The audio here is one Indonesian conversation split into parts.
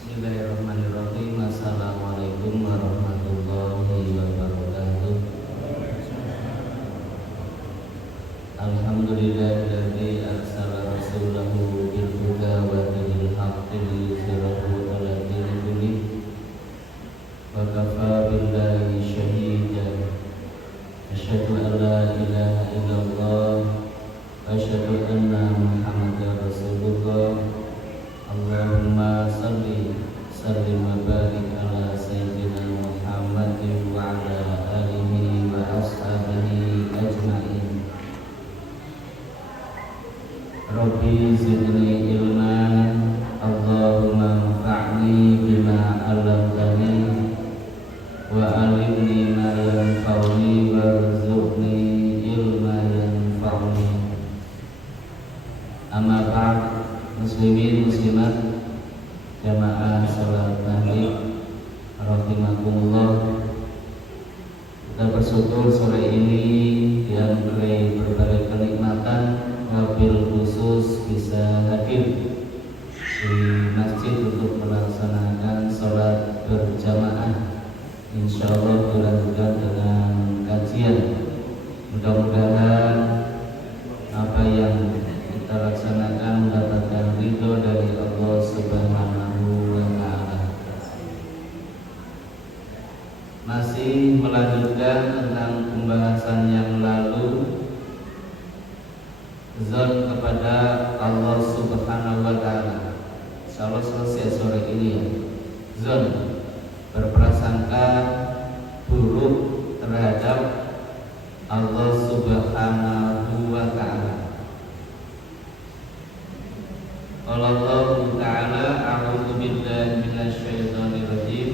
Bismillahirrahmanirrahim. Assalamualaikum warahmatullahi wabarakatuh. Alhamdulillahilladzi arsala rasulahu bil huda wa dinil haqqi liyudhhirahu 'alal dini kullih. Wa kafaa billahi shahidan. Asyhadu an la ilaha illallah wa asyhadu anna Muhammadar Rasulullah. Allahumma salli sallim wa barik ala sayyidina Muhammadin wa ala alihi wa ashabihi ajma'in. Rabbi zidni ilman, Allahumma anfa'ni bima 'allamtani wa 'allimni ma yanfa'uni warzuqni ilma yanfa'uni. Amma ba'd. Muslimin muslimat jamaah salat maghrib rahimakumullah, kita bersyukur sore ini dianugerahi berbagai kenikmatan, wabil khusus bisa hadir di masjid untuk melaksanakan salat berjamaah. Insyaallah dilanjutkan dengan kajian. Mudah-mudahan apa yang kita laksanakan mendapatkan ridho dari Allah Subhanahu wa Ta'ala. Masih melanjutkan tentang pembahasan yang lalu, zon kepada Allah Subhanahu wa Ta'ala. Insyaallah selesai sore ini ya. Zon, berprasangka buruk terhadap Allah Subhanahu wa Ta'ala. Qala Allah Ta'ala, a'udzu billahi minasyaitonir rajim.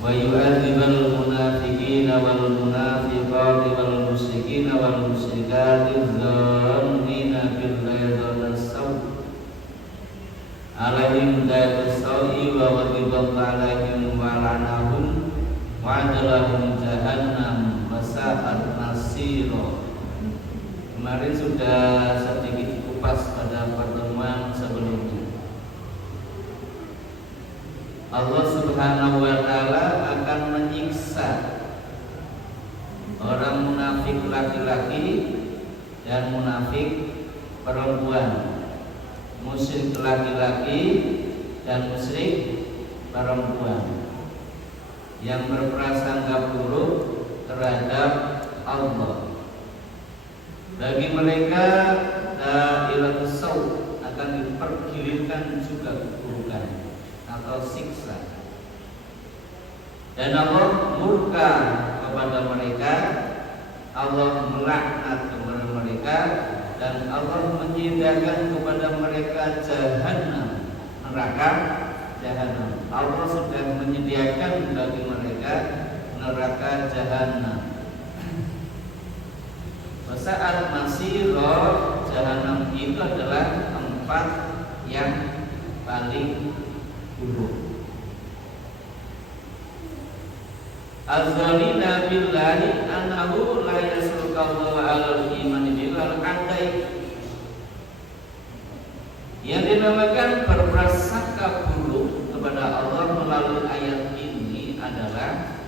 Wa yu'adzibal munafiqina wal munafiqati wal musyrikina wal musyrikati dzannina billahi dzannas saw. Alaihim da'itus sawi wa ghadiballahu 'alaihim wa la'anahum wa 'adalahum jahannam wa sa'at masira. Kemarin sudah sedikit kupas pada pertemuan sebelumnya. Allah Subhanahu wa Ta'ala akan menyiksa orang munafik laki-laki dan munafik perempuan, musyrik laki-laki dan musyrik perempuan yang berprasangka buruk terhadap Allah. Bagi mereka da'ilatus saw akan dipergilirkan juga keburukan atau siksa, dan Allah murka kepada mereka, Allah melaknat kepada mereka, dan Allah menyediakan kepada mereka jahanam, neraka jahanam. Allah sudah menyediakan bagi mereka neraka jahanam. Saat masiro, jahanam itu adalah tempat yang paling buruk. Az-zalina billahi annahu la yasrukallahu 'alal imani bilal andai. Yang dinamakan berprasangka buruk kepada Allah melalui ayat ini adalah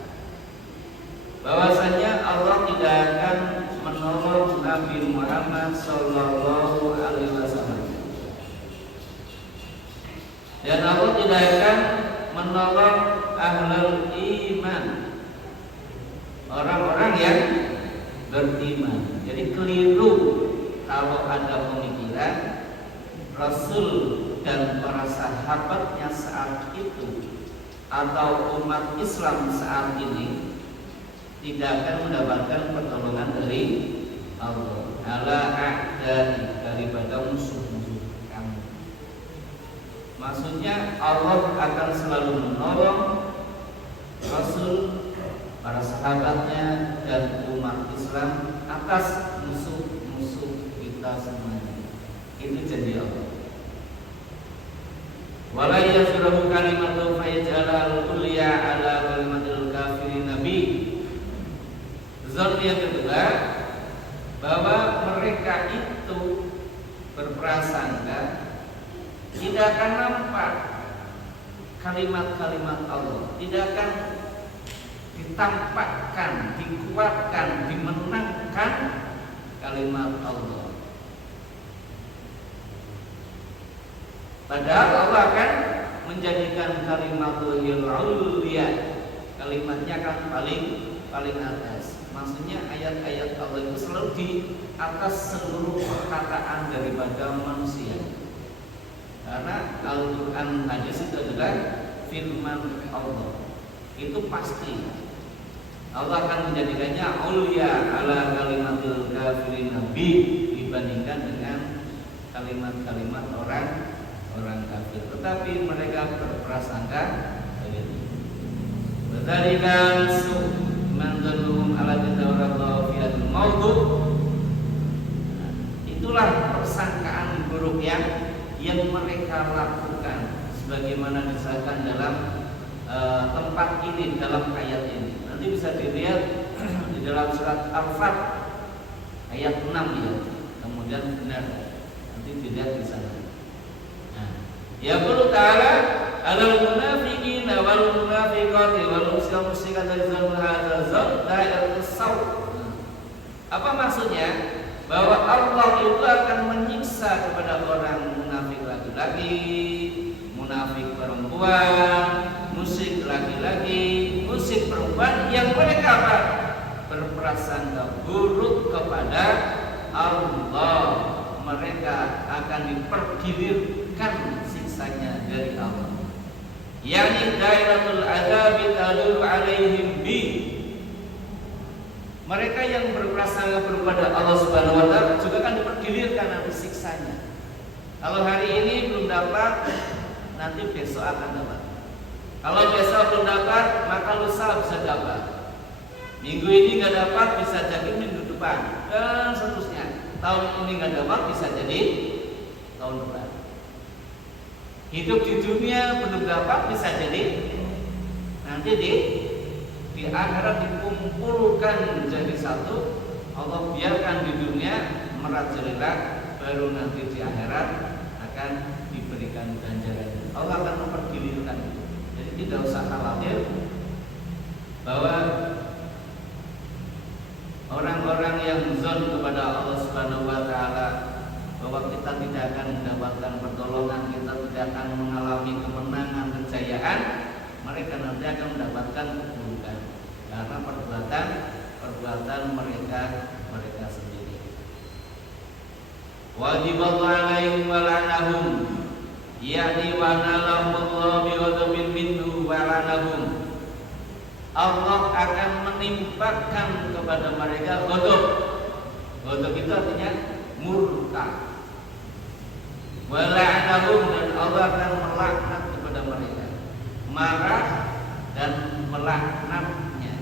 bahwasanya Allah tidak akan menolong Nabi Muhammad Sallallahu Alaihi Wasallam, dan Allah tidak akan menolong ahlul iman, orang-orang yang beriman. Jadi keliru kalau ada pemikiran Rasul dan para sahabatnya saat itu atau umat Islam saat ini tidak akan mendapatkan pertolongan dari Allah ala a'dai, daripada musuh-musuh kamu. Maksudnya Allah akan selalu menolong Rasul, para sahabatnya, dan umat Islam atas musuh-musuh kita semuanya. Itu janji Allah. Wala yasrahu kalimatu fayaj'alal ulya ala kalimatil kafirin nabi. Zon yang kedua, bahwa mereka itu berprasangka tidak akan nampak kalimat-kalimat Allah, tidak akan ditampakkan, dikuatkan, dimenangkan kalimat Allah. Padahal Allah akan menjadikan kalimatul ulya, kalimatnya kan paling atas. Maksudnya ayat-ayat Allah itu selalu di atas seluruh perkataan daripada manusia. Karena Al-Quran hadis itu adalah firman Allah. Itu pasti Allah akan menjadikannya ulya ala kalimatul kafirin nabi, dibandingkan dengan kalimat-kalimat orang kafir. Tetapi mereka berprasangka begitu. Bertarikan manzaluhum ala tadawrallahu fi al-mawdu'. Itulah persangkaan buruk yang mereka lakukan, sebagaimana disebutkan dalam tempat ini, dalam ayat ini. Nanti bisa dilihat di dalam surat Al-Fat ayat 6 ya. Kemudian benar, nanti dilihat di sana. Ya qul ta'ala alal munafiqina wal munafiqati wal musyrikati yazunnu hadza zan da'irat as-saw. Apa maksudnya? Bahwa Allah itu akan menyiksa kepada orang munafik laki-laki, munafik perempuan, musyrik laki-laki, musyrik perempuan yang mereka apa? Berprasangka buruk kepada Allah. Mereka akan dipergilirkan siksanya dari Allah. Yani dairatul adzabi tadulu alaihim bi. Mereka yang berprasangka kepada Allah Subhanahu wa taala juga akan dipergilirkan nanti siksanya. Kalau hari ini belum dapat, nanti besok akan dapat. Kalau besok belum dapat, maka lusa bisa dapat. Minggu ini nggak dapat, bisa jadi minggu depan dan seterusnya. Tahun ini nggak dapat, bisa jadi tahun depan. Hidup di dunia belum dapat, bisa jadi nanti di akhirat dikumpulkan jadi satu. Allah biarkan di dunia merajalela, baru nanti di akhirat akan diberikan ganjaran. Allah akan mempergilirkan itu. Jadi tidak usah khawatir bahwa orang-orang yang zon kepada Allah Subhanahu wa taala bahwa kita tidak akan mendapatkan pertolongan, kita tidak akan mengalami kemenangan, kejayaan, mereka nanti akan mendapatkan keburukan karena perbuatan mereka sendiri. Wajiballahu alaihim wa la'anahum, yakni wa nalahumullahu bi ghadabin minhu wa la'anahum. Allah akan menimpakan kepada mereka ghadab. Ghadab itu artinya murka. Wa la'anahum, dan Allah akan melaknat kepada mereka. Marah dan melaknatnya.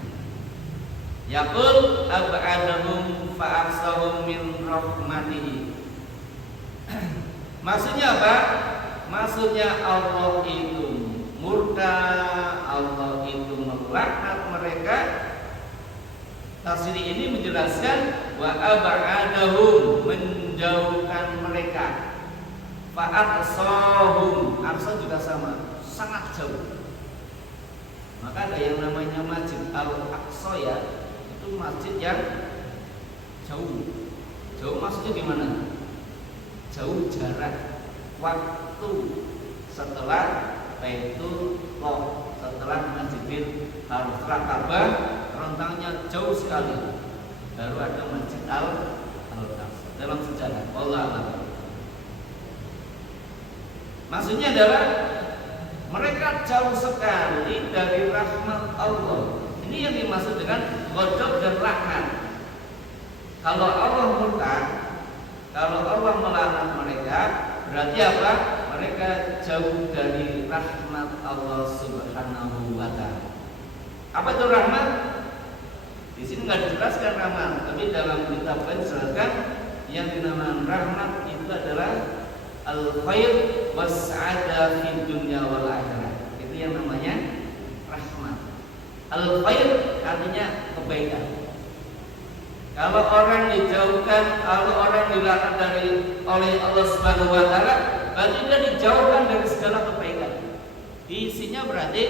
Yaqul ab'adahum fa'aksahum min rahmatihi. Maksudnya apa? Maksudnya Allah itu murka, Allah itu melaknat mereka. Tafsir ini menjelaskan wa ab'adahum, menjauhkan mereka. Fa'aksahum, aqsa juga sama, sangat jauh. Maka ada yang namanya Masjid Al-Aqsa ya, itu masjid yang jauh. Jauh maksudnya gimana? Jauh jarak waktu setelah Baitullah, setelah Masjidil Haram, setelah Ka'bah rentangnya jauh sekali. Baru ada Masjid Al-Aqsa dalam sejarah. Wallahu a'lam. Maksudnya adalah mereka jauh sekali dari rahmat Allah. Ini yang dimaksud dengan ghadab dan laknat. Kalau Allah murka, kalau Allah melaknat mereka, berarti apa? Mereka jauh dari rahmat Allah Subhanahu wa taala. Apa itu rahmat? Di sini nggak dijelaskan rahmat, tapi dalam kitab lain dijelaskan yang dinamakan rahmat itu adalah al-khair was-sa'adah fid dunya wal akhirah. Itu yang namanya rahmat. Al-khair artinya kebaikan. Kalau orang dijauhkan, kalau orang dilaknat oleh Allah Subhanahu wa taala, berarti dia dijauhkan dari segala kebaikan. Isinya Hidupnya berarti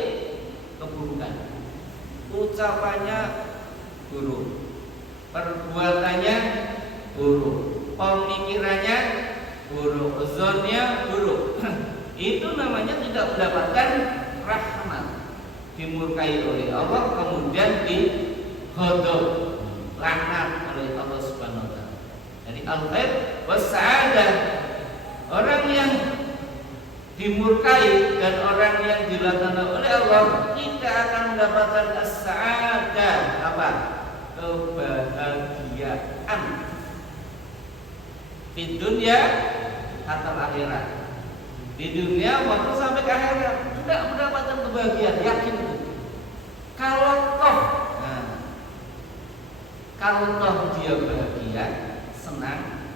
keburukan, ucapannya buruk, perbuatannya buruk, pemikirannya buruk, zonnya buruk. Itu namanya tidak mendapatkan rahmat, dimurkai oleh Allah, kemudian dighadab, laknat oleh Allah Subhanahu wa taala. Jadi al-khair was-sa'adah, orang yang dimurkai dan orang yang dilaknat oleh Allah tidak akan mendapatkan as-sa'adah, apa? Kebahagiaan di dunia atau akhirat. Di dunia waktu sampai ke akhirat tidak mendapatkan kebahagiaan, yakin itu. Kalau toh dia bahagia, senang,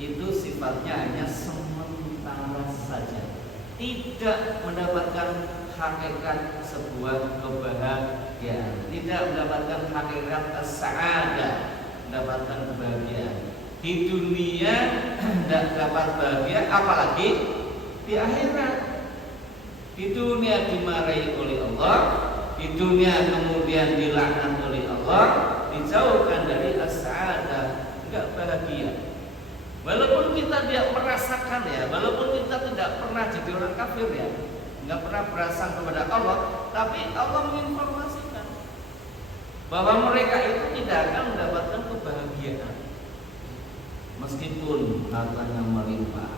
itu sifatnya hanya sementara saja, tidak mendapatkan hakikat sebuah kebahagiaan, tidak mendapatkan hakikat as-sa'adah, mendapatkan kebahagiaan. Di dunia tidak dapat bahagia, apalagi di akhirat. Di dunia dimarahi oleh Allah, di dunia kemudian dilaknat oleh Allah, dijauhkan dari as-sa'adah, enggak bahagia. Walaupun kita tidak merasakan ya, walaupun kita tidak pernah jadi orang kafir ya, enggak pernah berasal kepada Allah, tapi Allah menginformasikan bahwa mereka itu tidak akan mendapatkan kebahagiaan. Meskipun hartanya melimpah,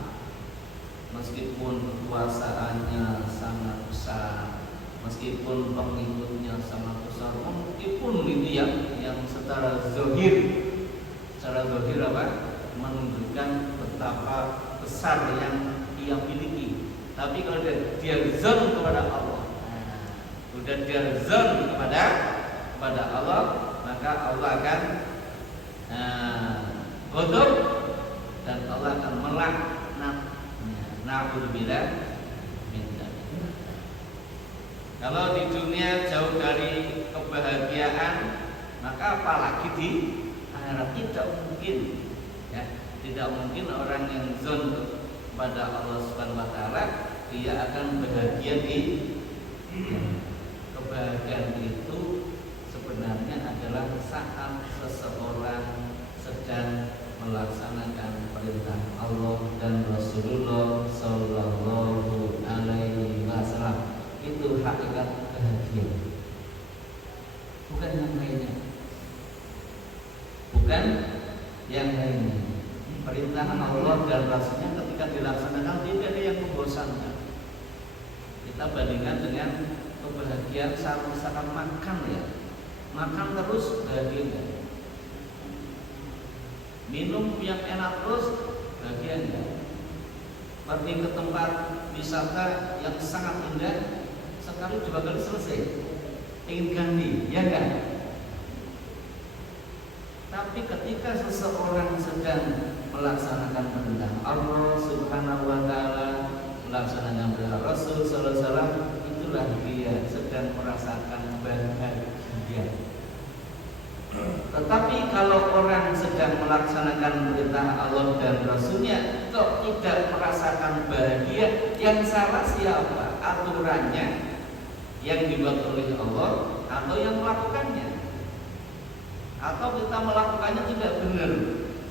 meskipun kekuasaannya sangat besar, meskipun pengikutnya sangat besar, meskipun itu yang secara zahir apa? Menunjukkan betapa besar yang dia miliki. Tapi kalau dia zon kepada Allah, udah dia zon kepada Allah, maka Allah akan ghadab dan Allah akan melaknatnya. Na'udzubillah min dzalik. Kalau di dunia jauh dari kebahagiaan, maka apalagi di akhirat tidak mungkin. Ya, tidak mungkin orang yang zon kepada Allah Subhanahu wa taala dia akan bahagia di kebahagiaan itu sebenarnya adalah saat seseorang sedang melaksanakan perintah Allah dan Rasulullah Sallallahu Alaihi Wasallam. Itu hakikat bahagia, bukan yang lainnya, bukan yang lainnya. Perintah Allah dan Rasulnya ketika dilaksanakan tidak ada yang membosankan. Kita bandingkan dengan kebahagiaan saat misalkan makan ya, makan terus bahagia, minum yang enak terus bahagia enggak? Pergi ke tempat wisata yang sangat indah, sekali dua kali selesai, ingin ganti, ya enggak? Tapi ketika seseorang sedang melaksanakan perintah Allah Subhanahu wa taala, melaksanakan perintah Rasul sallallahu alaihi wasallam, itulah dia sedang merasakan bahagia. Tetapi kalau orang sedang melaksanakan perintah Allah dan Rasulnya kok tidak merasakan bahagia, yang salah siapa? Aturannya yang dibuat oleh Allah atau yang melakukannya? Atau kita melakukannya tidak benar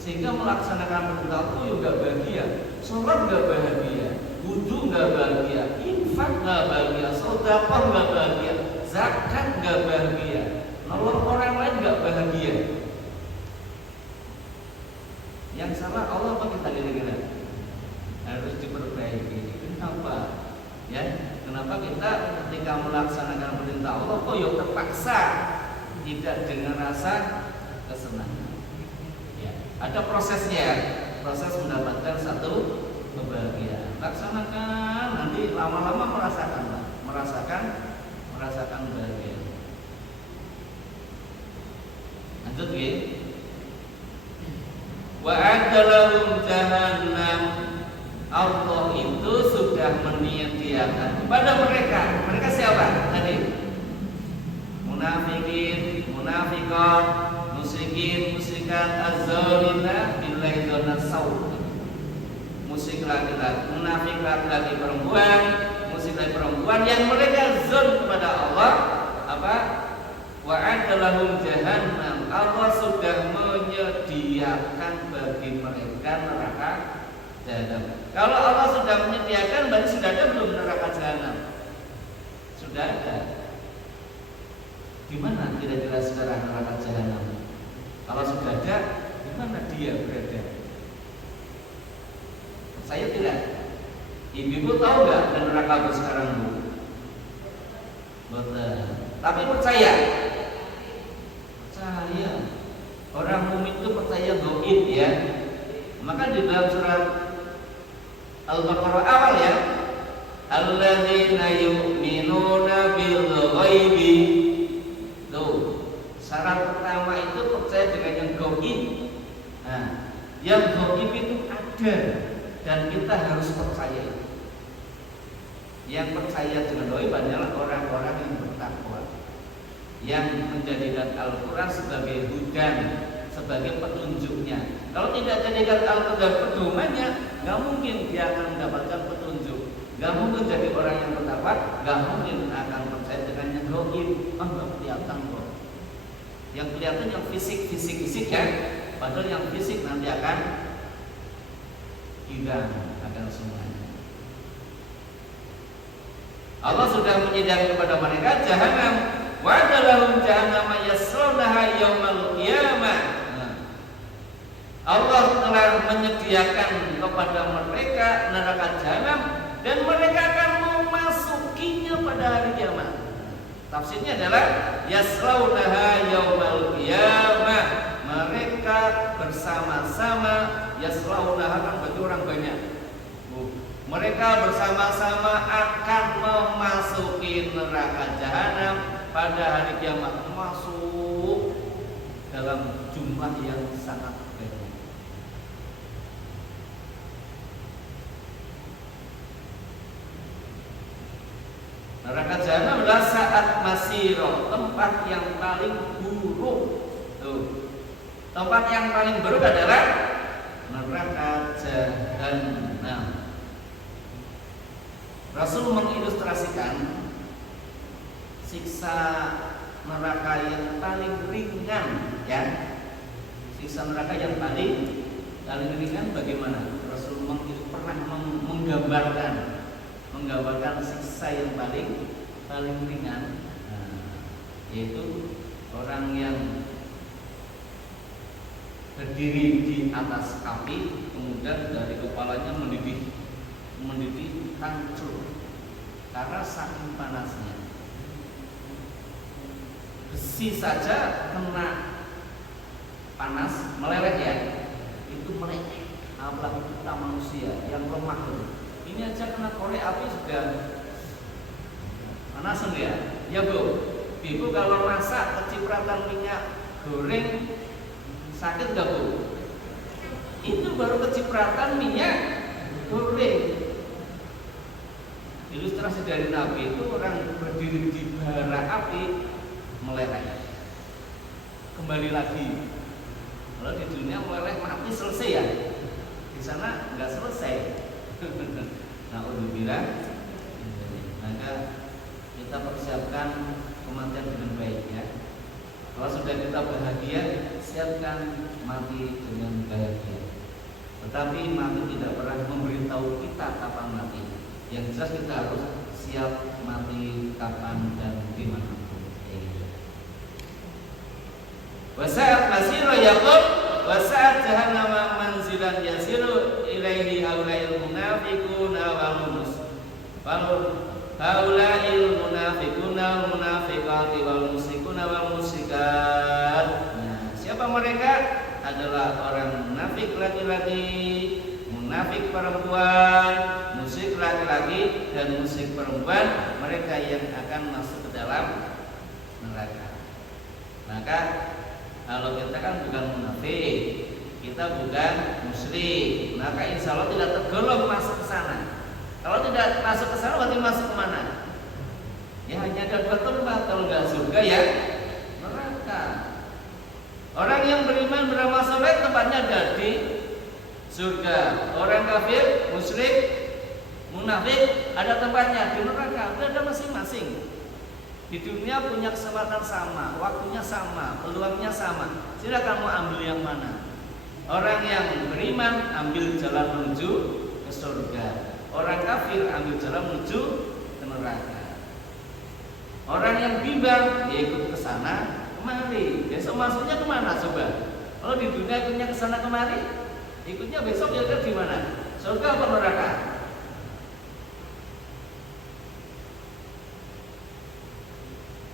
sehingga melaksanakan perintah Allah juga bahagia, sholat gak bahagia, wudu gak bahagia, infak gak bahagia, sedekah gak bahagia, zakat gak bahagia, nolong orang lain gak bahagia. Yang salah Allah apa kita kira-kira? Harus diperbaiki. Kenapa? Ya, kenapa kita ketika melaksanakan perintah Allah kok ya terpaksa, tidak dengan rasa kesenangan? Ya, ada prosesnya, proses mendapatkan satu kebahagiaan. Laksanakan, nanti lama-lama merasakan bahagia. Lanjut ya. Wa adalahum jahannam, Allah itu sudah menyediakan kepada mereka. Mereka siapa tadi? Munafikin, munafiqat, musyrikin, musyrikat, az-zalimina billahi dzanna sawu. Musyrik laki-laki, munafik laki-laki perempuan, musyrik laki perempuan kehidupan yang mereka zon kepada Allah, apa? Wa'ada lahum jahannam. Allah sudah menyediakan bagi mereka neraka jahanam. Kalau Allah sudah menyediakan, berarti sudah ada belum neraka jahanam? Sudah ada. Di mana kira-kira saudara neraka jahanam? Kalau sudah ada, di mana dia berada? Saya tidak. Ibu tahu nggak ada neraka apa sekarang, Bu? Betul. Tapi percaya. Orang mukmin itu percaya gaib ya. Maka di dalam surat Al-Baqarah awal ya, alladzina yu'minuna bil ghaibi. Tuh, syarat pertama itu percaya dengan yang gaib. Nah, yang gaib itu ada dan kita harus percaya. Yang percaya dengan gaib adalah orang-orang yang bertakwa, yang menjadikan Al-Quran sebagai hudan, sebagai petunjuknya. Kalau tidak jadikan Al-Quran pedomannya, nggak mungkin dia akan mendapatkan petunjuk. Nggak mungkin jadi orang yang bertakwa, nggak mungkin akan percaya dengan yang gaib. Nggak kelihatan kok. Yang kelihatan yang fisik ya. Padahal yang fisik nanti akan hilang, akan semuanya. Allah sudah menyediakan kepada mereka jahanam. Wa'ada lahum jahannam yaslawnaha yaumal qiyamah. Allah telah menyediakan kepada mereka neraka jahanam dan mereka akan memasukinya pada hari kiamat. Tafsirnya adalah yaslawnaha yaumal qiyamah. Mereka bersama-sama, yaslawnaha kan bagi orang banyak. Mereka bersama-sama akan memasuki neraka jahanam pada hari kiamat, masuk dalam jumlah yang sangat banyak. Neraka jahanam adalah saat masiro, tempat yang paling buruk. Tuh. Tempat yang paling buruk adalah neraka jahanam. Rasul mengilustrasikan siksa neraka yang paling ringan ya. Siksa neraka yang paling ringan bagaimana? Rasul pernah menggambarkan siksa yang paling ringan, yaitu orang yang berdiri di atas api, kemudian dari kepalanya mendidih hancur karena saking panasnya. Besi saja kena panas meleleh ya, itu meleleh. Apalagi kita manusia yang lemah itu. Ini aja kena korek api sudah panas ya. Ya Bu, Ibu kalau masak kecipratan minyak goreng sakit gak Bu? Itu baru kecipratan minyak goreng. Ilustrasi dari Nabi itu orang berdiri di bara api meleleh. Kembali lagi. Kalau di dunia meleleh mati selesai ya. Di sana nggak selesai. Na'udzubillah. Maka kita persiapkan kematian dengan baik ya. Kalau sudah kita bahagia, siapkan mati dengan bahagia. Tetapi mati tidak pernah memberitahu kita kapan mati. Yang jelas kita harus siap mati kapan dan dimanapun. Wasaat masiro yaqul, wasaat jahannam manzilan yasiru ilaihi haulail munafiquna haulail munafiquna munafiqati wal musyrikuna wal musyrikat. Nah, siapa mereka? Adalah orang munafik laki-laki, munafik perempuan, musyrik laki-laki dan musyrik perempuan, mereka yang akan masuk ke dalam neraka. Maka kalau kita kan bukan munafik, kita bukan musyrik, maka insya Allah tidak tergolong masuk ke sana. Kalau tidak masuk ke sana berarti masuk ke mana? Ya hanya ada dua tempat, kalau nggak surga ya neraka. Orang yang beriman beramal saleh tempatnya ada di surga. Orang kafir, musyrik Munafik ada tempatnya di neraka, ada masing-masing. Di dunia punya kesempatan sama, waktunya sama, peluangnya sama. Silakan mau ambil yang mana. Orang yang beriman ambil jalan menuju ke surga. Orang kafir ambil jalan menuju ke neraka. Orang yang bimbang dia ikut ke sana kemari. Besok masuknya kemana coba? Kalau di dunia ikutnya ke sana kemari, ikutnya besok kira-kira di mana? Surga apa neraka?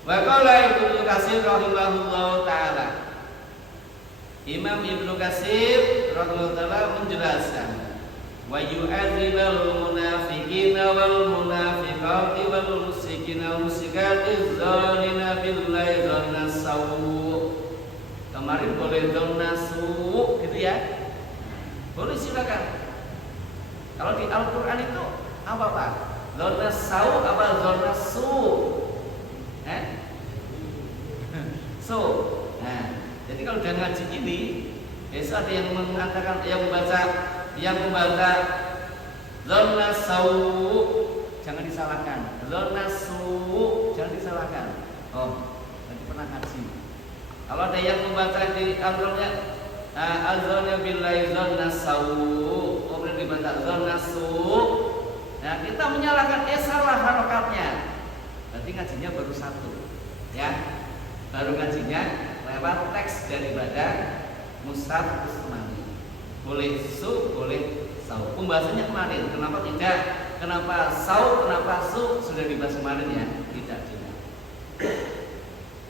Wa qala Ibnu Katsir rahimahullahu taala. Imam Ibnu Katsir rahimahullahu taala menjelaskan wa yu'adzibul munafiqina wal munafiqati wal musyrikina wal musyrikati dzalina billahi dzanna sawu. Kemarin boleh dzanna su gitu ya. Boleh silakan. Kalau di Al-Qur'an itu apa Pak? Dzanna sawu apa dzanna su? So, nah, jadi kalau udah ngaji ini, besok ada yang mengatakan, yang membaca dzanna sawu, jangan disalahkan. Dzanna su, jangan disalahkan. Oh, nanti pernah ngaji. Kalau ada yang membaca di Al-Qur'annya adzanna billahi dzanna sawu, kemudian dibaca dzanna su. Nah, kita menyalahkan salah harokatnya. Berarti ngajinya baru satu. Ya. Baru ngajinya lewat teks daripada mushaf Utsmani. Boleh su, boleh sau. Pembahasannya kemarin. Kenapa tidak? Kenapa sau, kenapa su? Sudah dibahas kemarin ya? Tidak.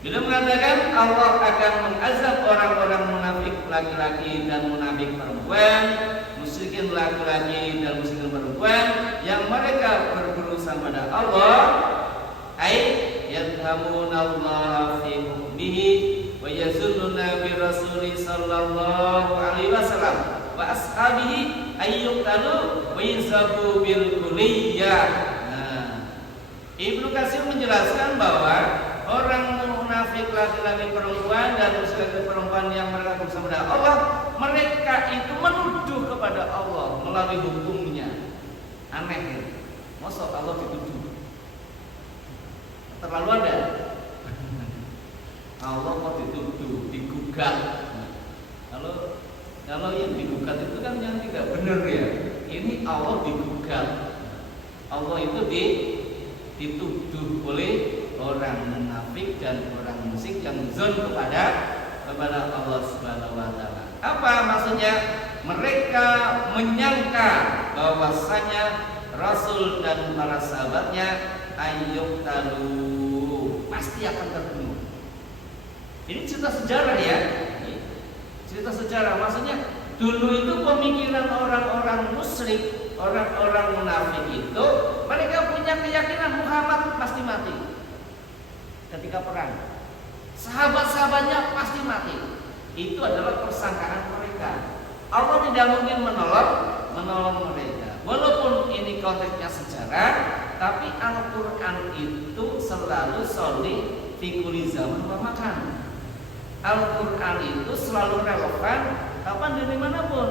Beliau mengatakan Allah akan mengazab orang-orang munafik laki-laki dan munafik perempuan, musyrikin laki-laki dan musyrikin perempuan yang mereka berberusaha pada Allah. Yadhamunallaha fi hukmihi wa yazunnuna bi rasuli sallallahu alaihi wasallam wa ashabihi ayyuqtalu wa yuzabu bil kulliyah. Ibnu Katsir menjelaskan bahwa orang munafik laki-laki perempuan dan musyrik perempuan yang mereka bersama dengan Allah, mereka itu menuduh kepada Allah melalui hukumnya. Aneh ya. Masa Allah dituduh? Terlalu ada. Allah kok dituduh, digugat. Kalau yang digugat itu kan yang tidak benar ya. Ini Allah digugat. Allah itu dituduh oleh orang munafik dan orang musyrik yang zon kepada Allah Subhanahu wa taala. Apa maksudnya? Mereka menyangka bahwasanya Rasul dan para sahabatnya ayyuqtalu pasti akan terbunuh. Ini cerita sejarah ya. Cerita sejarah maksudnya dulu itu pemikiran orang-orang musyrik, orang-orang munafik itu mereka punya keyakinan Muhammad pasti mati ketika perang. Sahabat-sahabatnya pasti mati. Itu adalah persangkaan mereka. Allah tidak mungkin menolong mereka. Walaupun ini konteksnya sejarah, tapi Al-Quran itu selalu solid fi kulli zaman wa makan. Al-Quran itu selalu relevan kapan dan dimanapun.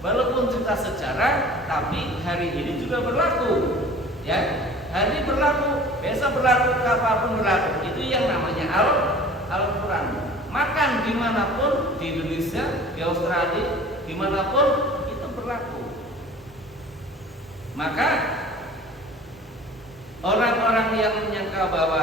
Walaupun cerita sejarah, tapi hari ini juga berlaku. Ya, hari ini berlaku, besok berlaku, kapanpun berlaku. Itu yang namanya Al-Quran. Makan dimanapun, di Indonesia, di Australia, dimanapun itu berlaku. Maka orang-orang yang menyangka bahwa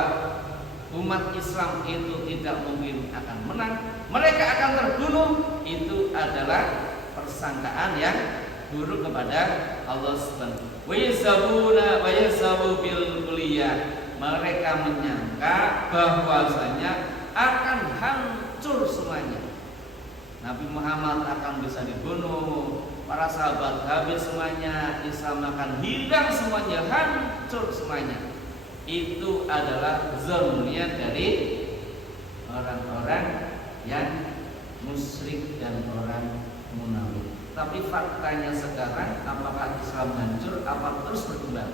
umat Islam itu tidak mungkin akan menang, mereka akan terbunuh, itu adalah persangkaan yang buruk kepada Allah Subhanahu wa ta'ala. Wa yazabu bil kulliyah. Mereka menyangka bahwasanya akan hancur semuanya. Nabi Muhammad akan bisa dibunuh, para sahabat habis semuanya, Islam akan hilang semuanya, hancur semuanya. Itu adalah zonnya dari orang-orang yang musyrik dan orang munafik. Tapi faktanya sekarang, apakah Islam hancur? Apa terus berkembang?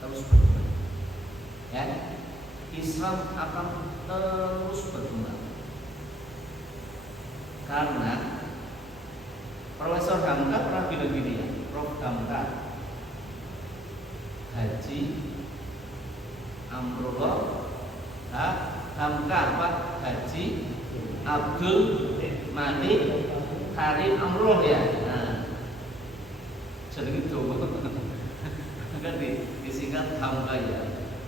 Terus berkembang. Ya, Islam akan terus berkembang. Karena Profesor Hamka pernah bilang gini ya, Prof Hamka, Haji Amrullah Hamka Pak Haji Abdul Malik Karim Amrullah ya. Nah, jadi itu kan disingkat Hamka ya.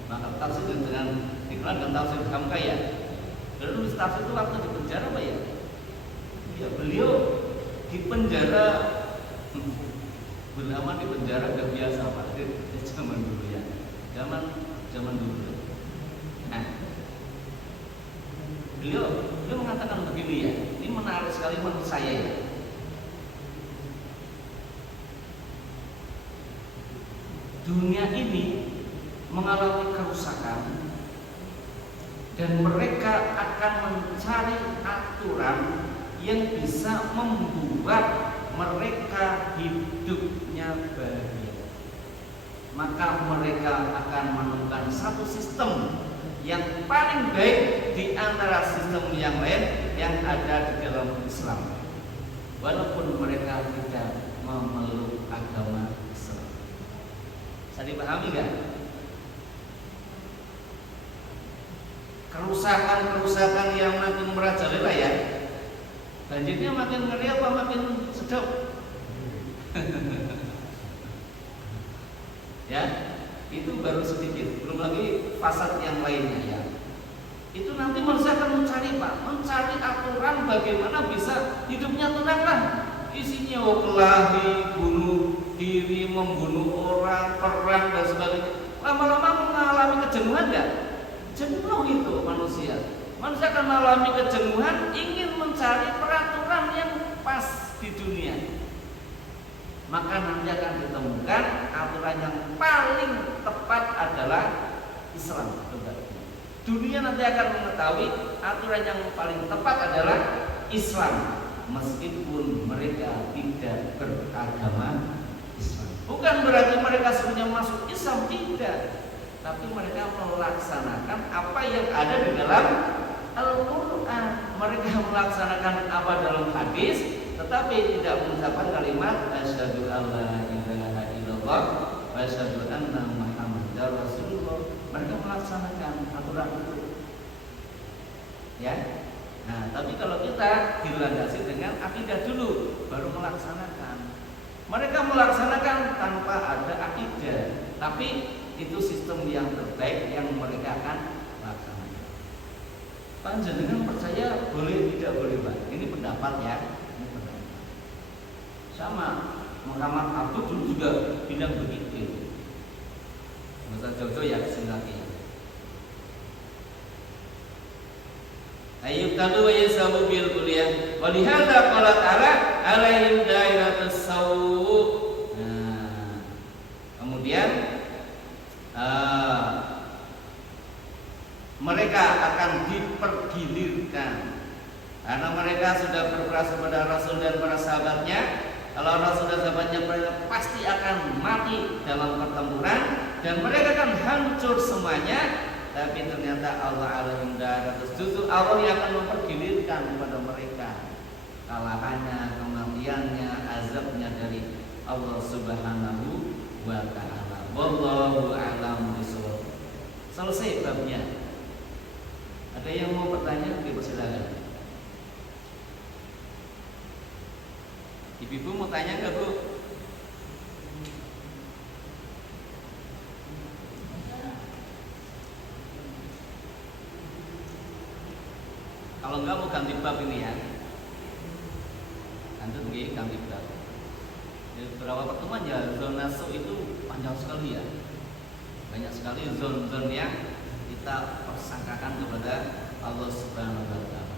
Maka tafsir dengan iklan dan tafsir Hamka ya. Dan nulis tafsir itu waktu di penjara Pak ya. Ya beliau di penjara berlama di penjara gak biasa Pak. Di zaman dulu ya. Zaman dulu. Nah, beliau mengatakan begini ya. Ini menarik sekali menurut saya ya. Dunia ini mengalami kerusakan dan mereka akan mencari aturan yang bisa membuat mereka hidupnya bahagia. Maka mereka akan menemukan satu sistem yang paling baik di antara sistem yang lain yang ada di dalam Islam. Walaupun mereka tidak memeluk agama Islam. Bisa dipahami kan? Kerusakan yang makin merajalela ya. Banjirnya makin ngeri apa makin sedap? Ya, itu baru sedikit. Belum lagi fasad yang lainnya ya. Itu nanti manusia akan mencari aturan bagaimana bisa hidupnya tenang lah. Isinya kelahi, bunuh diri, membunuh orang, perang dan sebagainya. Lama-lama mengalami kejenuhan enggak? Jenuh itu manusia. Manusia akan mengalami kejenuhan, ingin mencari peraturan yang pas di dunia. Maka nanti akan ditemukan aturan yang paling tepat adalah Islam. Dunia nanti akan mengetahui aturan yang paling tepat adalah Islam, meskipun mereka tidak beragama Islam. Bukan berarti mereka sebenarnya masuk Islam, tidak. Tapi mereka melaksanakan apa yang ada di dalam Al-Quran. Mereka melaksanakan apa dalam hadis, tetapi tidak mengucapkan kalimat asyhadu alla ilaha illallah wa asyhadu anna muhammadar rasulullah. Mereka melaksanakan aturan itu. Ya. Nah, tapi kalau kita dilandasi dengan akidah dulu, baru melaksanakan. Mereka melaksanakan tanpa ada akidah, tapi itu sistem yang terbaik yang mereka akan laksanakan. Panjenengan percaya boleh tidak boleh Pak? Ini pendapat ya. Ini pendapat. Sama Muhammad Abdul dulu juga bilang begitu. Masa Jojo ya singkatnya. Ayub talu wa yasabu bil kuliah. Wa lihadza qala ta'ala alaihim dairatus sawu. Nah, kemudian mereka akan dipergilirkan karena mereka sudah berkeras kepada Rasul dan para sahabatnya. Kalau Rasul dan sahabatnya mereka pasti akan mati dalam pertempuran dan mereka akan hancur semuanya. Tapi ternyata Allah alaihim daratus, justru Allah yang akan mempergilirkan kepada mereka kalahannya, kematiannya, azabnya dari Allah Subhanahu wa ta'ala. Wallahu a'lam bishawab. Selesai babnya. Ada yang mau bertanya? Silakan. Ibu-ibu mau tanya nggak Bu? Kalau enggak mau ganti bab ini ya. Lanjut ganti bab. Beberapa pertemuan ya zona su itu panjang sekali ya. Banyak sekali zon-zon yang kita persangkakan kepada Allah Subhanahu wa ta'ala.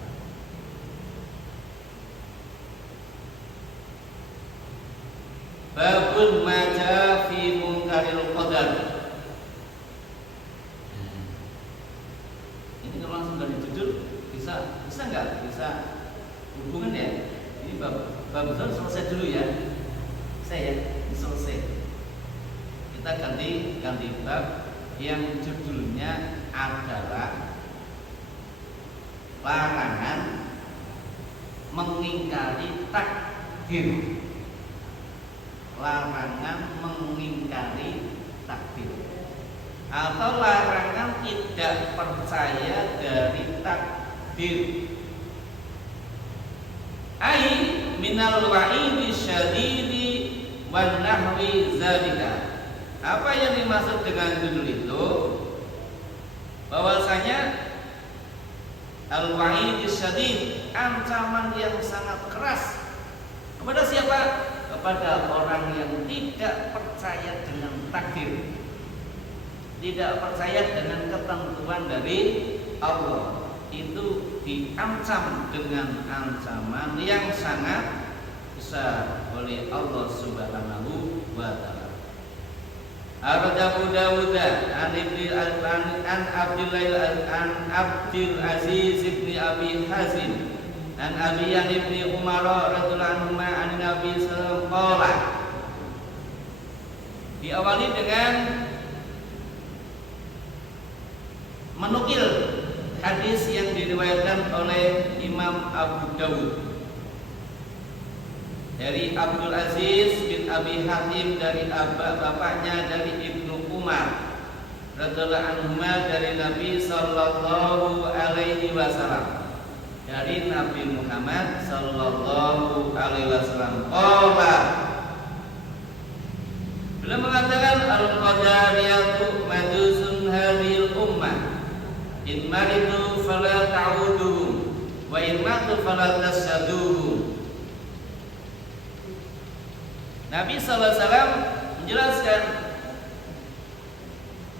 Babun maja fi munkaril qadar. Ini kalau langsung dari judul bisa enggak? Bisa hubungan ya? Ini bab selesai dulu ya. Saya selesai. Kita ganti bab yang judulnya adalah larangan mengingkari takdir. larangan mengingkari takdir atau larangan tidak percaya dari takdir. Ai minal wa'idi syadidi wan nahwi zalika. Apa yang dimaksud dengan judul itu? Bahwasanya al-wa'idi syadid, ancaman yang sangat keras kepada siapa? Kepada orang yang tidak percaya dengan takdir, tidak percaya dengan ketentuan dari Allah. Itu diancam dengan ancaman yang sangat besar oleh Allah Subhanahu wa taala. Abu Dawud an Abdul Aziz bin Abi Hazim an Abi bin Umar radhiyallahu anhu an Nabi sallallahu alaihi wasallam. Diawali dengan menukil hadis yang diriwayatkan oleh Imam Abu Dawud dari Abdul Aziz bin Abi Hatim dari bapaknya dari Ibnu Umar radhiyallahu anhu dari Nabi sallallahu alaihi wasallam, dari Nabi Muhammad sallallahu alaihi wasallam. Beliau mengatakan al-qadariyatu majusun hadhil ummah in maridu fala ta'uduhum wa in matu fala tashaduhum. Nabi sallallahu alaihi wasallam menjelaskan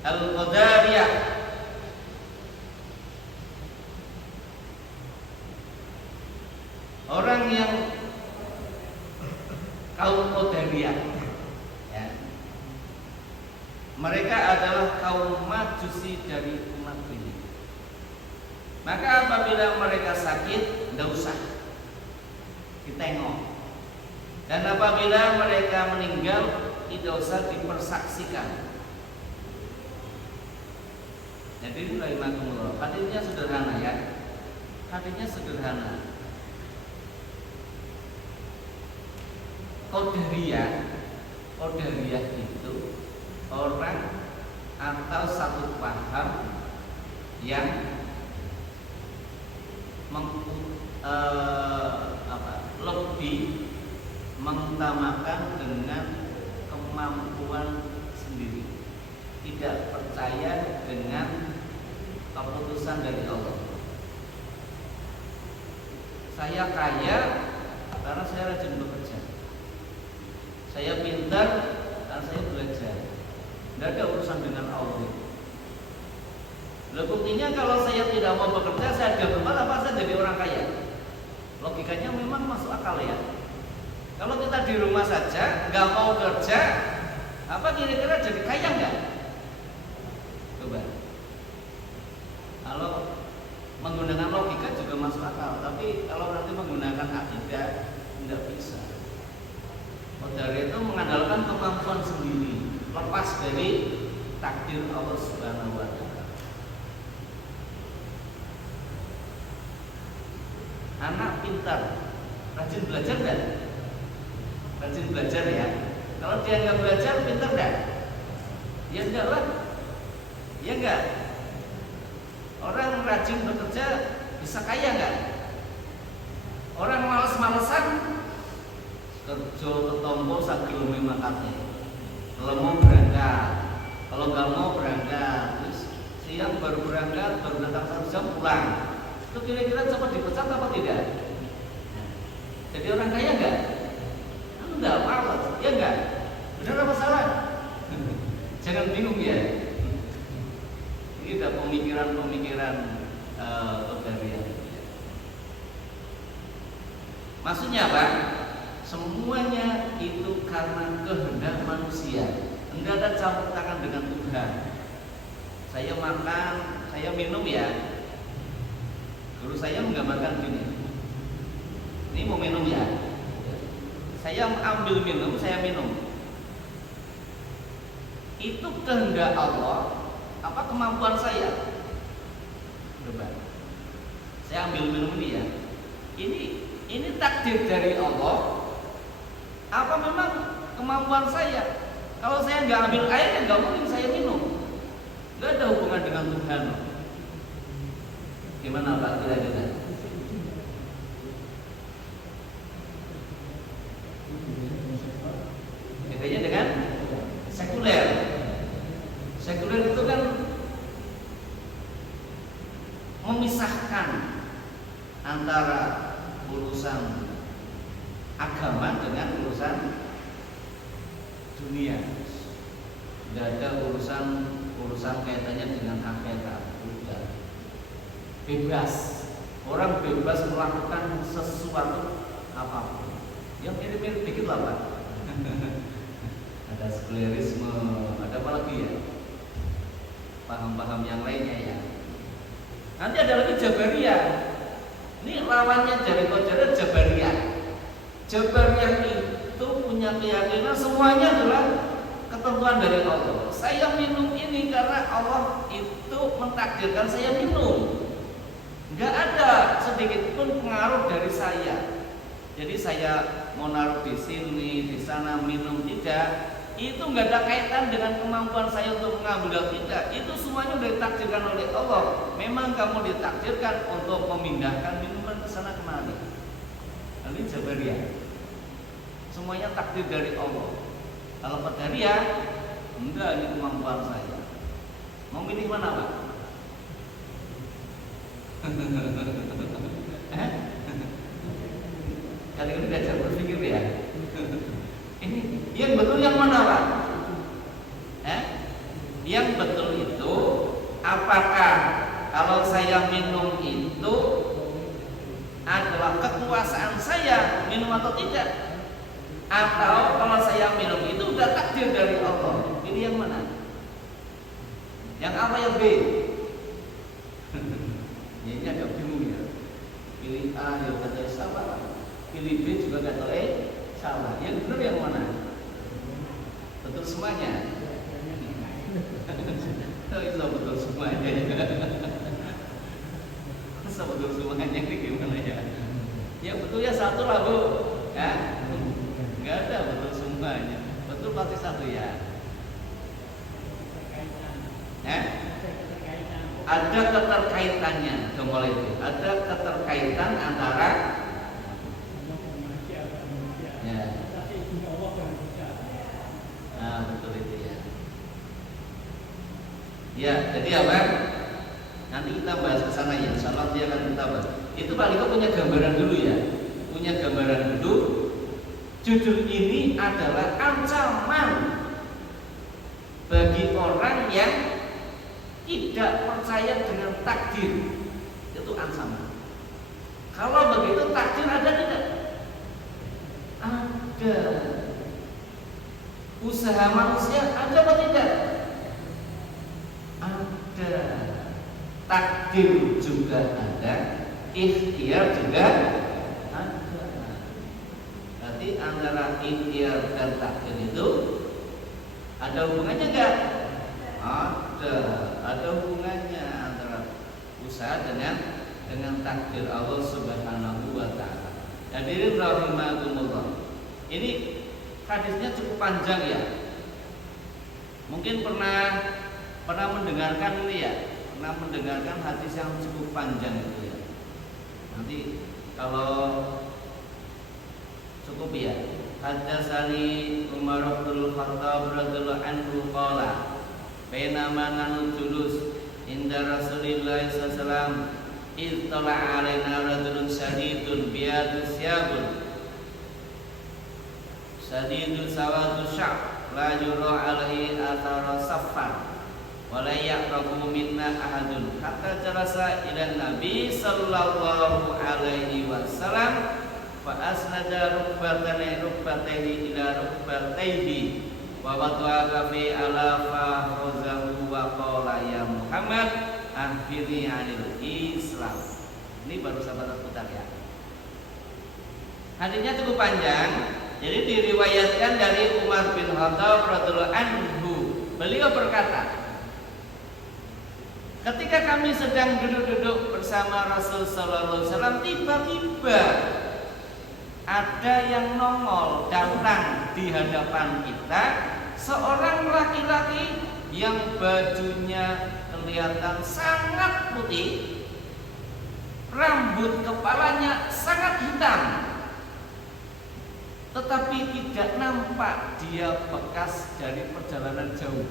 al-qadariyah, orang yang kaum qadariyah ya. Mereka adalah kaum majusi dari umat ini. Maka apabila mereka sakit, tidak usah ditengok. Dan apabila mereka meninggal, tidak usah dipersaksikan. Jadi rahimakumullah, hadisnya sederhana ya. Hadisnya sederhana. Qadariyah itu orang atau satu paham yang lebih mengutamakan dengan kemampuan sendiri, tidak percaya dengan keputusan dari Allah. Saya kaya karena saya rajin bekerja, saya pintar karena saya belajar. Tidak ada urusan dengan Allah. Buktinya kalau saya tidak mau bekerja, saya gagal, apa saya jadi orang kaya? Logikanya memang masuk akal ya. Kalau kita di rumah saja nggak mau kerja, apa kira-kira jadi kaya nggak? Coba. Kalau menggunakan logika juga masuk akal, tapi kalau nanti menggunakan akidah tidak bisa. Qadariyah itu mengandalkan kemampuan sendiri, lepas dari takdir Allah Subhanahu wa taala. Anak pintar, rajin belajar enggak? Rajin belajar ya. Kalau dia nggak belajar, pintar enggak? Ya enggak lah. Ya enggak. Orang rajin bekerja bisa kaya enggak? Orang malas-malesan kerja ketompo sakilo makatnya. Kalau mau berangkat, kalau nggak mau berangkat, terus siang baru berangkat, baru datang 1 jam pulang. Itu kira-kira cepat dipecat apa tidak? Jadi orang kaya enggak? Enggak apa-apa, ya enggak? Benar apa salah? Jangan bingung ya. Ini ada pemikiran-pemikiran qadariyah. Maksudnya apa? Semuanya itu karena kehendak manusia. Enggak ada campur tangan dengan Tuhan. Saya makan, saya minum ya. Guru saya menggambarkan gini. Ini mau minum ya. Saya ambil minum, saya minum. Itu kehendak Allah, apa kemampuan saya? Coba. Saya ambil minum ini ya. Ini takdir dari Allah. Apa memang kemampuan saya. Kalau saya nggak ambil air, ya nggak mungkin saya minum. Nggak ada hubungan dengan Tuhan. Gimana Pak kira-kira? Bedanya dengan sekuler. Sekuler itu kan memisahkan antara urusan agama dengan urusan dunia. Tidak ada urusan kaitannya dengan akhirat. Udah bebas. Orang bebas melakukan sesuatu apapun. Yang mirip-mirip dikit lah Pak. Ada sekulerisme, ada apa lagi ya? Paham-paham yang lainnya ya. Nanti ada lagi Jabariyah. Ini lawannya Jabariyah, Jabariyah. Jabariyah itu punya keyakinan semuanya adalah ketentuan dari Allah. Saya minum ini karena Allah itu mentakdirkan saya minum. Enggak ada sedikit pun pengaruh dari saya. Jadi saya mau naruh di sini, di sana minum tidak. Itu enggak ada kaitan dengan kemampuan saya untuk mengambil, tidak. Itu semuanya sudah ditakdirkan oleh Allah. Memang kamu ditakdirkan untuk memindahkan minuman ke sana kemari. Ini Jabariyah. Semuanya takdir dari Allah. Kalau Qadariyah, enggak, ini kemampuan saya. Mau milih mana Pak? Kali-kali diajar berpikir ya. Ini yang betul yang mana Pak? Yang betul itu apakah kalau saya minum itu adalah kekuasaan saya minum atau tidak? Atau kalau saya minum itu udah takdir dari Allah? Pilih yang mana? Yang A yang B? Ini agak bingung ya. Pilih A yang kata salah, pilih B juga kata salah. Yang benar yang mana? Betul semuanya. Itu betul semuanya. Masa betul semuanya ini gimana ya? Yang betul ya satu lah Bu. Ya. Enggak ada betul semuanya. Betul pasti satu ya. Ada keterkaitannya, jempol itu. Ada keterkaitan antara ya. Nah, betul itu ya. Ya, jadi apa? Nanti kita bahas ke sana ya. Insyaallah dia akan kita bahas. Itu paling punya gambaran dulu ya. Punya gambaran dulu. Judul ini adalah ancaman bagi orang yang tidak percaya dengan takdir. Itu ancaman. Kalau begitu takdir ada tidak? Ada. Usaha manusia ada atau tidak? Ada. Takdir juga ada, ikhtiar juga ada. Berarti antara ikhtiar dan takdir itu ada hubungannya enggak? Ada hubungannya antara usaha dengan takdir Allah Subhanahu wa taala. Hadirin rahimakumullah. Ini hadisnya cukup panjang ya. Mungkin pernah mendengarkan ini ya. Pernah mendengarkan hadis yang cukup panjang itu ya. Nanti kalau cukup ya. Haddatsani Umar bin Khattab radhiyallahu anhu qala bainama nahnu julus inda Rasulillah sallallahu alaihi wasallam ittala alaina rajulun syadidun biyadus syabun syadidun sawadu sya'b la yura alaihi athara saffar wa la yaqrabu minna ahadun hatta jalasa ila nabi sallallahu alaihi wasallam fa asnada rukbatayhi ila rukbatayhi wa wad'a fi ala fahuzahu wa qala ya Muhammad akhirni 'anil Islam. Ini baru sahabat putar ya. Hadisnya cukup panjang. Jadi diriwayatkan dari Umar bin Khattab radhiyallahu anhu. Beliau berkata, ketika kami sedang duduk-duduk bersama Rasul sallallahu alaihi wasallam, tiba-tiba ada yang nongol datang di hadapan kita seorang laki-laki yang bajunya kelihatan sangat putih, rambut kepalanya sangat hitam, tetapi tidak nampak dia bekas dari perjalanan jauh.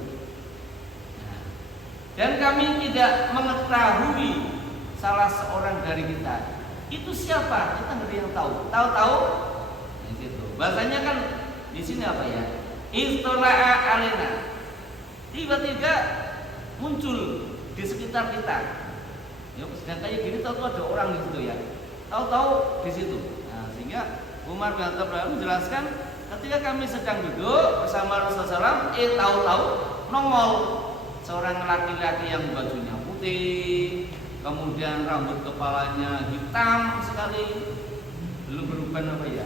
Dan kami tidak mengetahui salah seorang dari kita itu siapa, kita nggak ada yang tahu. Tahu-tahu, gitu. Bahasanya kan di sini apa ya? Istola'a alena. Tiba-tiba muncul di sekitar kita. Ya, sedang kayak gini tahu ada orang di situ ya. Tahu-tahu di situ. Nah, sehingga Umar bin Khattab menjelaskan ketika kami sedang duduk bersama Rasulullah SAW, tahu-tahu nongol seorang laki-laki yang bajunya putih, kemudian rambut kepalanya hitam sekali, belum berubah apa ya?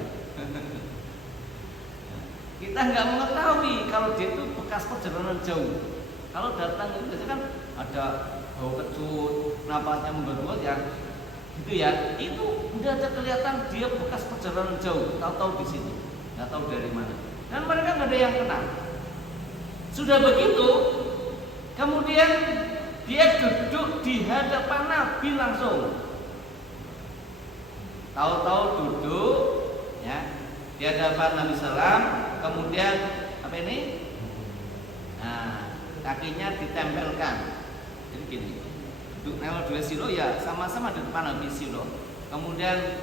Kita nggak mengetahui kalau dia itu bekas perjalanan jauh. Kalau datang itu biasanya kan ada bau kecut, napasnya menggeruat ya, gitu ya. Itu udah ada kelihatan dia bekas perjalanan jauh. Tahu-tahu di situ, nggak tahu dari mana. Dan mereka nggak ada yang kenal. Sudah begitu, kemudian dia duduk di hadapan Nabi langsung. Tahu-tahu duduk, ya, di hadapan Nabi Sallam. Kemudian apa ini? Nah, kakinya ditempelkan. Jadi gini, duduk nempel dua silo ya, sama-sama di depan Nabi silo. Kemudian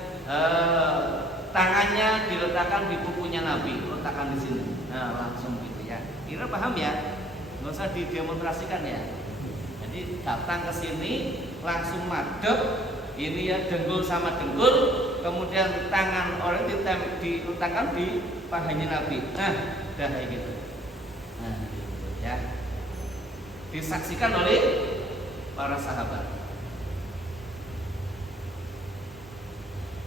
tangannya diletakkan di pupunya Nabi, letakkan di sini. Nah, langsung gitu ya. Kira paham ya? Nggak usah didemonstrasikan ya. Jadi datang ke sini langsung madep, ini ya dengkul sama dengkul, kemudian tangan orang diletakkan di pahanya Nabi. Nah, udah kayak gitu. Nah, ya. Disaksikan oleh para sahabat.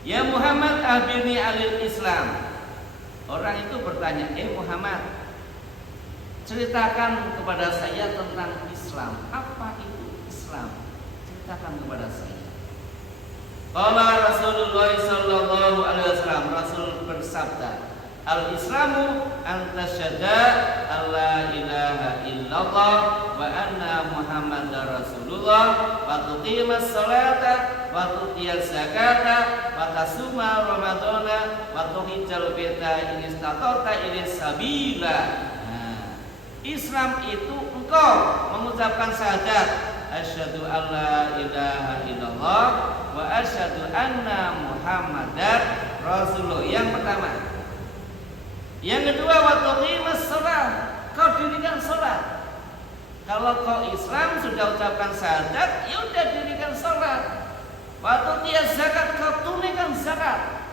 Ya Muhammad akhbirni alil Islam. Orang itu bertanya, Muhammad, ceritakan kepada saya tentang Islam. Apa itu Islam? Ceritakan kepada saya. Qala Rasulullah sallallahu alaihi wasallam, Rasul bersabda, Al-Islamu antasyhada alla ilaha illallah wa anna Muhammadar Rasulullah wa tuqimas salata wa tu'tiyaz zakata wa tasuma ramadhana wa tuhijjal baita in istata'ta ilaihi sabila. Islam itu engkau mengucapkan syahadat asyhadu alla ilaha illallah wa asyhadu anna Muhammadar Rasulullah. Yang pertama. Yang kedua, wa tuqimas shalah, kau dirikan salat. Kalau kau Islam sudah ucapkan syahadat, ya udah dirikan salat. Wa tu'tiyaz zakat, kau tunaikan zakat.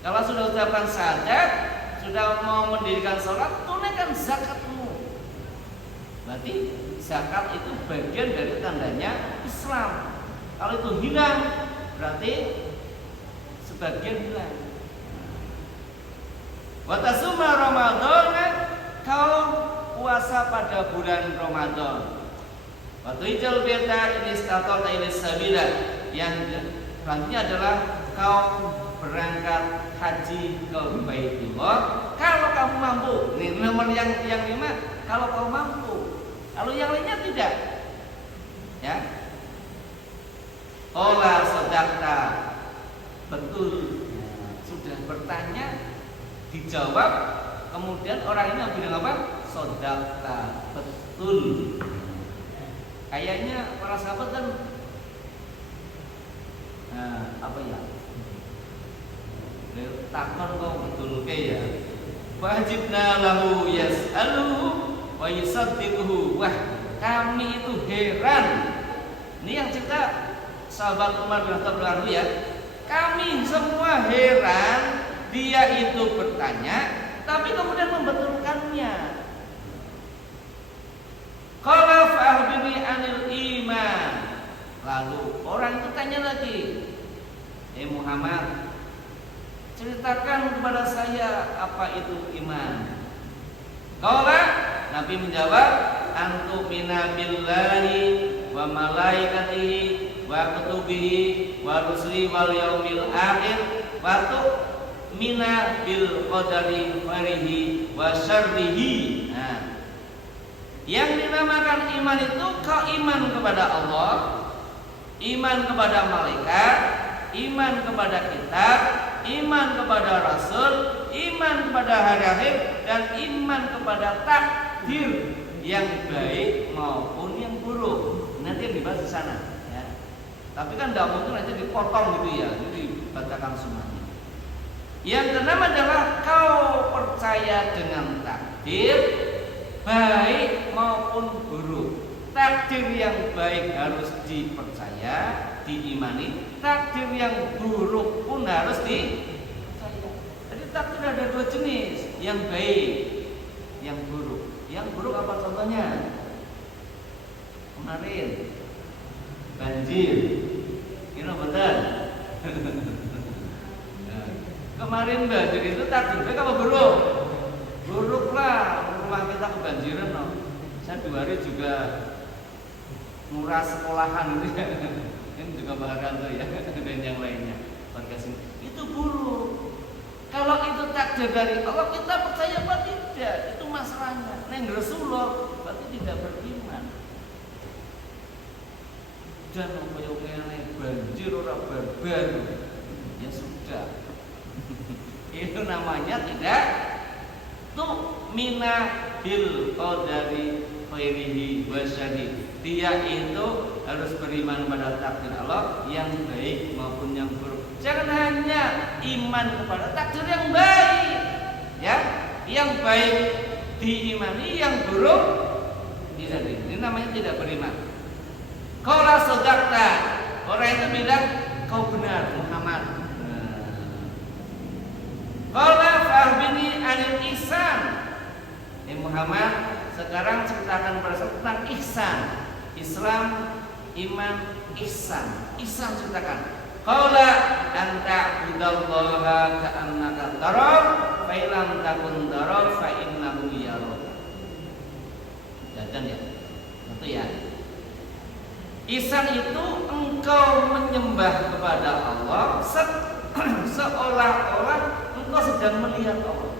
Kalau sudah ucapkan syahadat, sudah mau mendirikan sholat, tunaikan zakatmu. Berarti zakat itu bagian dari tandanya Islam. Kalau itu hilang, berarti sebagian hilang. Wa tasuma Ramadan, kau puasa pada bulan Ramadan. Wa tuhijjal baita in istata'ta ilaihi sabila. Yang selanjutnya adalah kau berangkat haji ke Baitullah kalau kamu mampu. Ini nomor yang lima, kalau kamu mampu. Kalau yang lainnya tidak. Ya. Ola sodakta, betul. Sudah bertanya, dijawab, kemudian orang ini bilang apa? Sodakta, betul. Kayaknya para sahabat kan, apa ya? Takon kau betul ya. Wajibna lahu yas'aluhu wa yusaddiquhu. Wah, kami itu heran. Ini yang cerita sahabat Umar bin Khattab ya. Kami semua heran dia itu bertanya tapi kemudian membetulkannya. Qala fa'akhbirni anil iman. Lalu orang itu tanya lagi, Muhammad, ceritakan kepada saya apa itu iman. Qala, Nabi menjawab, antumina billahi wa malaikatihi wa kutubihi wa rusuli wal yaumil akhir wa mina bil qadari khairihi wa syarrihi. Nah, yang dinamakan iman itu kau iman kepada Allah, iman kepada malaikat, iman kepada kitab, iman kepada rasul, iman kepada hari akhir, dan iman kepada takdir yang baik maupun yang buruk. Nanti yang dibahas di sana ya. Tapi kan tidak mungkin nanti dipotong gitu ya, jadi dibacakan semuanya. Yang keenam adalah kau percaya dengan takdir baik maupun buruk. Takdir yang baik harus dipercaya, diimani. Takdir yang buruk pun harus dipercaya. Jadi takdir ada dua jenis, yang baik, yang buruk. Yang buruk apa contohnya? Kemarin banjir, ini betul. Kemarin banjir itu takdir baik apa buruk? Buruk lah, rumah kita kebanjiran loh. Saya 2 hari juga nguras sekolahan gitu ya. Ini juga bahkan tuh ya, dan yang lainnya. Itu buruk. Kalau itu takdir dari Allah, kita percaya apa tidak? Itu masalahnya. Neng Rasulullah berarti tidak beriman. Dan ngene banjir ora barbar. Ya sudah. Itu namanya tidak tu'mina bil qadari khairihi wa syarrihi. Dia itu harus beriman pada takdir Allah yang baik maupun yang buruk. Jangan hanya iman kepada takdir yang baik, ya, yang baik diimani, yang buruk tidak. Ini namanya tidak beriman. Qala sadaqta, orang itu bilang kau benar Muhammad. Qala fahbini anil ihsan. Muhammad, sekarang ceritakan pada saya tentang ihsan. Islam, iman, ihsan. Ihsan ceritakan. Qala anta budallaha ka'annaka tarah fa illam takun tarah fa innahu yarah. Jajan ya. Itu ya. Ihsan itu engkau menyembah kepada Allah seolah-olah engkau sedang melihat Allah.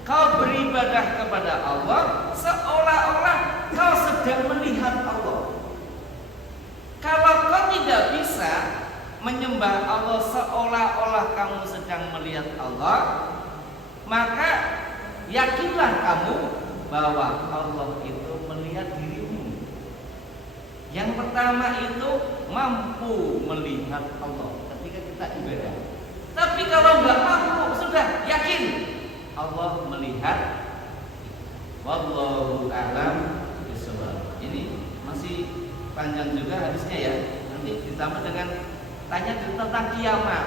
Kau beribadah kepada Allah seolah-olah kau sedang melihat Allah. Kalau kau tidak bisa menyembah Allah seolah-olah kamu sedang melihat Allah, maka yakinlah kamu bahwa Allah itu melihat dirimu. Yang pertama itu mampu melihat Allah ketika kita ibadah. Tapi kalau nggak mampu, sudah yakin Allah melihat. Wallahu a'lam bishawab. Ini masih panjang juga hadisnya ya. Nanti ditambah dengan tanya tentang kiamat.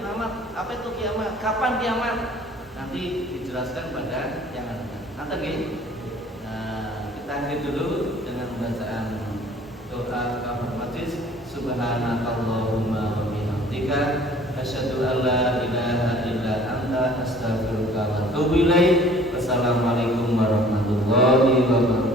Muhammad, apa itu kiamat? Kapan kiamat? Nanti dijelaskan pada yang ada. Nanti kita akhiri dulu dengan bacaan doa kafaratul majlis. Subhanakallahumma wa bihamdika asyhadu an la ilaha illa anta astaghfiruka wa atubu ilaik. Wassalamualaikum warahmatullahi wabarakatuh.